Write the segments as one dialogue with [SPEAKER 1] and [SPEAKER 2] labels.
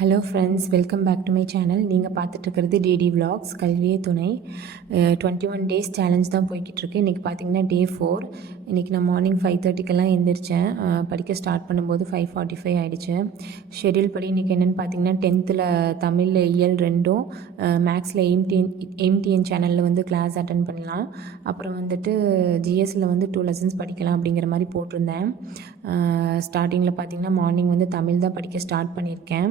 [SPEAKER 1] Hello friends welcome back to my channel நீங்கள் பார்த்துட்ருக்கிறது DD vlogs கல்வியே துணை. டுவெண்ட்டி ஒன் டேஸ் சேலஞ்ச் தான் போய்கிட்டு இருக்கு இன்றைக்கி பார்த்தீங்கன்னா டே ஃபோர் இன்றைக்கி நான் மார்னிங் ஃபைவ் தேர்ட்டிக்கெல்லாம் எழுந்திரிச்சேன் படிக்க ஸ்டார்ட் பண்ணும்போது ஃபைவ் ஃபார்ட்டி ஃபைவ் ஆகிடுச்சு ஷெட்யூல் படி இன்றைக்கி என்னென்னு பார்த்தீங்கன்னா டென்த்தில் தமிழில் இயல் ரெண்டும் மேக்ஸில் எய்ம்டிஎன் எய்ம்டிஎன் சேனலில் வந்து கிளாஸ் அட்டன் பண்ணலாம். அப்புறம் வந்துட்டு ஜிஎஸ்சில் வந்து டூ லெசன்ஸ் படிக்கலாம் அப்படிங்கிற மாதிரி போட்டிருந்தேன். ஸ்டார்டிங்கில் பார்த்தீங்கன்னா மார்னிங் வந்து தமிழ் தான் படிக்க ஸ்டார்ட் பண்ணியிருக்கேன்.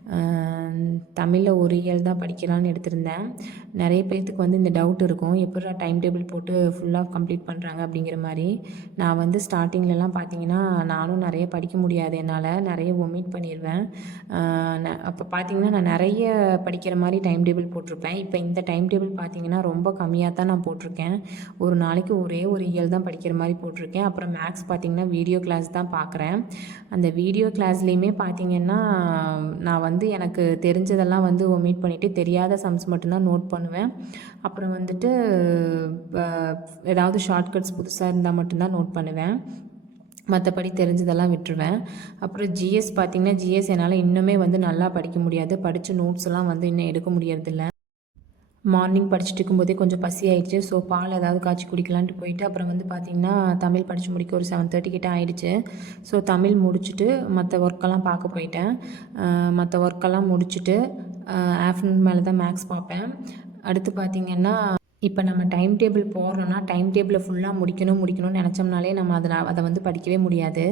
[SPEAKER 1] தமிழில் ஒரு இயல் தான் படிக்கலான்னு எடுத்திருந்தேன். நிறைய பேர்த்துக்கு வந்து இந்த டவுட் இருக்கும். எப்படா டைம் டேபிள் போட்டு ஃபுல்லாக கம்ப்ளீட் பண்ணுறாங்க அப்படிங்கிற மாதிரி. நான் வந்து ஸ்டார்டிங்லலாம் பார்த்தீங்கன்னா நானும் நிறைய படிக்க முடியாது என்னால். நிறைய ஒமிட் பண்ணிடுவேன் அப்போ பார்த்தீங்கன்னா நான் நிறைய படிக்கிற மாதிரி டைம் டேபிள் போட்டிருப்பேன். இப்போ இந்த டைம் டேபிள் பார்த்தீங்கன்னா ரொம்ப கம்மியாக தான் நான் போட்டிருக்கேன். ஒரு நாளைக்கு ஒரே ஒரு இயல் தான் படிக்கிற மாதிரி போட்டிருக்கேன். அப்புறம் மேக்ஸ் பார்த்தீங்கன்னா வீடியோ கிளாஸ் தான் பார்க்குறேன் அந்த வீடியோ கிளாஸ்லேயுமே பார்த்தீங்கன்னா நான் வந்து வந்து எனக்கு தெரிஞ்சதெல்லாம் வந்து ஒமிட் பண்ணிவிட்டு தெரியாத சம்ஸ் மட்டும்தான் நோட் பண்ணுவேன். அப்புறம் வந்துட்டு ஏதாவது ஷார்ட்கட்ஸ் புதுசாக இருந்தால் மட்டும்தான் நோட் பண்ணுவேன். மற்றபடி தெரிஞ்சதெல்லாம் விட்டுருவேன். அப்புறம் ஜிஎஸ் பார்த்திங்கன்னா ஜிஎஸ் என்னால் இன்னுமே வந்து நல்லா படிக்க முடியாது. படித்த நோட்ஸ்லாம் வந்து இன்னும் எடுக்க முடியறதில்ல. மார்னிங் படிச்சுட்டு இருக்கும்போதே கொஞ்சம் பசி ஆயிடுச்சு ஸோ பால் ஏதாவது காய்ச்சி குடிக்கலான்ட்டு போயிட்டு அப்புறம் வந்து பார்த்திங்கன்னா தமிழ் படித்து முடிக்க ஒரு செவன் தேர்ட்டி கிட்ட ஆயிடுச்சு. ஸோ தமிழ் முடிச்சுட்டு மற்ற ஒர்க்கெல்லாம் பார்க்க போயிட்டேன். மற்ற ஒர்க்கெல்லாம் முடிச்சுட்டு ஆஃப்டர்நூன் மேலே தான் மேக்ஸ் பார்ப்பேன். அடுத்து பார்த்திங்கன்னா இப்போ நம்ம டைம் டேபிள் போடுறோன்னா டைம் டேபிளை ஃபுல்லாக முடிக்கணும் முடிக்கணும்னு நினச்சோம்னாலே நம்ம அதில் அதை வந்து படிக்கவே முடியாது.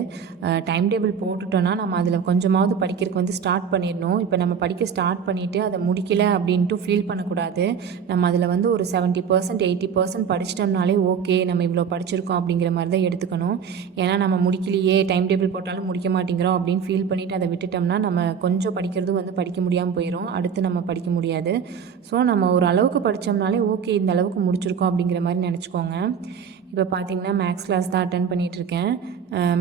[SPEAKER 1] டைம் டேபிள் போட்டுட்டோன்னா நம்ம அதில் கொஞ்சமாவது படிக்கிறதுக்கு வந்து ஸ்டார்ட் பண்ணிடணும். இப்போ நம்ம படிக்க ஸ்டார்ட் பண்ணிவிட்டு அதை முடிக்கலை அப்படின்ட்டு ஃபீல் பண்ணக்கூடாது. நம்ம அதில் வந்து ஒரு செவன்ட்டி பர்சன்ட் எயிட்டி பர்சன்ட் படிச்சிட்டோம்னாலே ஓகே நம்ம இவ்வளோ படிச்சிருக்கோம் அப்படிங்கிற மாதிரி தான் எடுத்துக்கணும். ஏன்னா நம்ம முடிக்கலையே டைம் டேபிள் போட்டாலும் முடிக்க மாட்டேங்கிறோம் அப்படின்னு ஃபீல் பண்ணிவிட்டு அதை விட்டுட்டோம்னா நம்ம கொஞ்சம் படிக்கிறது வந்து படிக்க முடியாமல் போயிடும் அடுத்து நம்ம படிக்க முடியாது. ஸோ நம்ம ஒரு அளவுக்கு படித்தோம்னாலே ஓகே இந்த அளவுக்கு முடிச்சிருக்கோம் அப்படிங்கிற மாதிரி நினச்சிக்கோங்க. இப்போ பார்த்தீங்கன்னா மேக்ஸ் கிளாஸ் தான் அட்டன் பண்ணிகிட்ருக்கேன்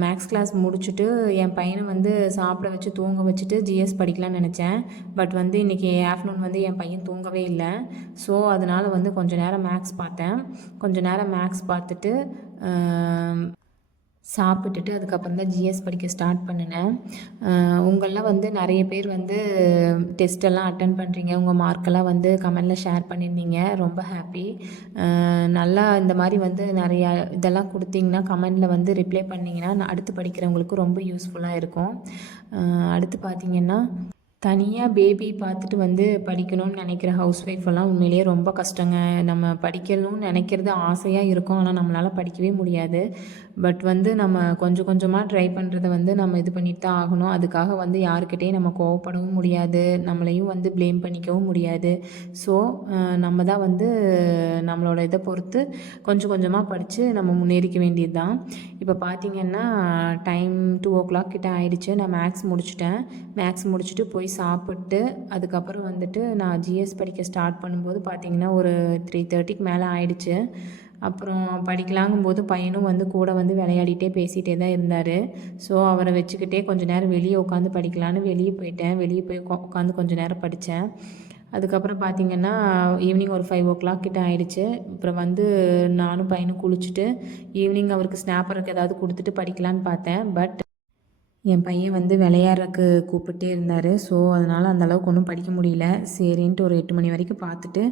[SPEAKER 1] மேக்ஸ் கிளாஸ் முடிச்சுட்டு என் பையனை வந்து சாப்பிட வச்சு தூங்க வச்சுட்டு ஜிஎஸ் படிக்கலாம்னு நினச்சேன். பட் வந்து இன்றைக்கி ஆஃப்டர்நூன் வந்து என் பையன் தூங்கவே இல்லை. ஸோ அதனால் வந்து கொஞ்ச நேரம் மேக்ஸ் பார்த்தேன். கொஞ்சம் நேரம் மேக்ஸ் பார்த்துட்டு சாப்பிட்டுட்டு அதுக்கப்புறம் தான் ஜிஎஸ் படிக்க ஸ்டார்ட் பண்ணினேன். உங்களெலாம் வந்து நிறைய பேர் வந்து டெஸ்ட்டெல்லாம் அட்டன் பண்ணுறீங்க உங்கள் மார்க்கெல்லாம் வந்து கமெண்டில் ஷேர் பண்ணியிருந்தீங்க. ரொம்ப ஹாப்பி நல்லா இந்த மாதிரி வந்து நிறையா இதெல்லாம் கொடுத்தீங்கன்னா கமெண்டில் வந்து ரிப்ளை பண்ணிங்கன்னா நான் அடுத்து படிக்கிறவங்களுக்கு ரொம்ப யூஸ்ஃபுல்லாக இருக்கும். அடுத்து பார்த்தீங்கன்னா தனியாக பேபி பார்த்துட்டு வந்து படிக்கணும்னு நினைக்கிற ஹவுஸ் ஒய்ஃபெல்லாம் உண்மையிலேயே ரொம்ப கஷ்டங்க. நம்ம படிக்கணும்னு நினைக்கிறது ஆசையாக இருக்கும். ஆனால் நம்மளால் படிக்கவே முடியாது. பட் வந்து நம்ம கொஞ்சம் கொஞ்சமாக ட்ரை பண்ணுறத வந்து நம்ம இது பண்ணிட்டு தான் ஆகணும். அதுக்காக வந்து யாருக்கிட்டேயும் நம்ம கோவப்படவும் முடியாது. நம்மளையும் வந்து ப்ளேம் பண்ணிக்கவும் முடியாது. ஸோ நம்ம தான் வந்து நம்மளோட இதை பொறுத்து கொஞ்சம் கொஞ்சமாக படித்து நம்ம முன்னேறிக்க வேண்டியது தான். இப்போ பார்த்தீங்கன்னா டைம் டூ ஓ கிளாக் கிட்ட ஆயிடுச்சு. நான் மேக்ஸ் முடிச்சுட்டேன். மேக்ஸ் முடிச்சுட்டு போய் சாப்பிட்டு அதுக்கப்புறம் வந்துட்டு நான் ஜிஎஸ் படிக்க ஸ்டார்ட் பண்ணும்போது பார்த்தீங்கன்னா ஒரு த்ரீ தேர்ட்டிக்கு மேலே ஆயிடுச்சு. அப்புறம் படிக்கலாங்கும்போது பையனும் வந்து கூட வந்து விளையாடிட்டே பேசிகிட்டே தான் இருந்தார். ஸோ அவரை வச்சுக்கிட்டே கொஞ்ச நேரம் வெளியே உட்காந்து படிக்கலான்னு வெளியே போயிட்டேன். வெளியே போய் உட்காந்து கொஞ்ச நேரம் படித்தேன் அதுக்கப்புறம் பார்த்தீங்கன்னா ஈவினிங் ஒரு ஃபைவ் ஓ கிளாக் கிட்ட ஆயிடுச்சு. அப்புறம் வந்து நானும் பையனும் குளிச்சுட்டு ஈவினிங் அவருக்கு ஸ்னாப்பருக்கு ஏதாவது கொடுத்துட்டு படிக்கலான்னு பார்த்தேன். பட் என் பையன் வந்து விளையாடுறக்கு கூப்பிட்டே இருந்தார். ஸோ அதனால் அந்த அளவுக்கு ஒன்றும் படிக்க முடியல. சரின்ட்டு ஒரு எட்டு மணி வரைக்கும் பார்த்துட்டு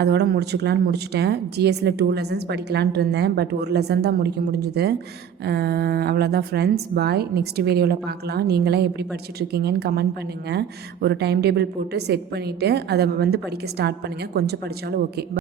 [SPEAKER 1] அதோட முடிச்சுக்கலான்னு முடிச்சிட்டேன். ஜிஎஸ்சில் டூ லெசன்ஸ் படிக்கலான்ட்டு இருந்தேன். பட் ஒரு லெசன் தான் முடிக்க முடிஞ்சுது. அவ்வளோதான் ஃப்ரெண்ட்ஸ் பாய் நெக்ஸ்ட் வீடியோவில் பார்க்கலாம். நீங்களாம் எப்படி படிச்சுட்ருக்கீங்கன்னு கமெண்ட் பண்ணுங்கள் ஒரு டைம் டேபிள் போட்டு செட் பண்ணிவிட்டு அதை வந்து படிக்க ஸ்டார்ட் பண்ணுங்கள் கொஞ்சம் படித்தாலும் ஓகே